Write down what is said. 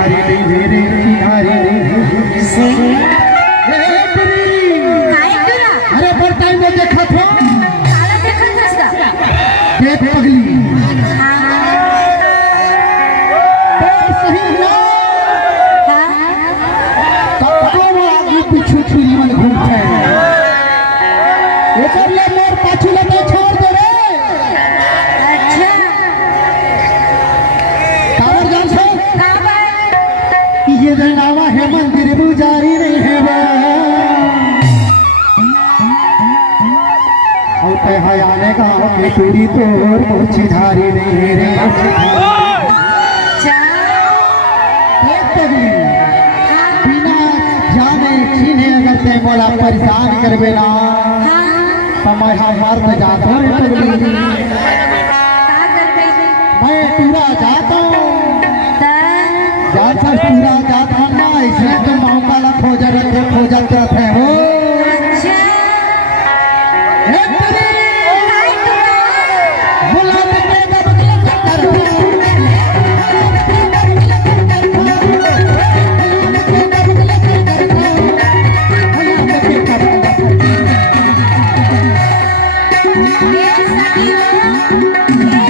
चिन्हारी नहीं रे चिन्हारी नहीं से अरे पर टाइम में देखा था देख पगली सही हुआ आगे पीछू छुरी मन घूमते हैं ले मोर पाछू लगे छोड़ दे रे अच्छा कावर जान से ये जनावा है मंदिर पुजारी नहीं है वो और कह आने का के पूरी तोर चिन्हारी नहीं रे बिना जाने छीने अगर ते मोला परेशान करबे ना समय हमार में जाता है पगली मैं पूरा जाता हूँ जाता पूरा जाता ना इसलिए तो मौका ला खोजत रहते हो Yes, I do.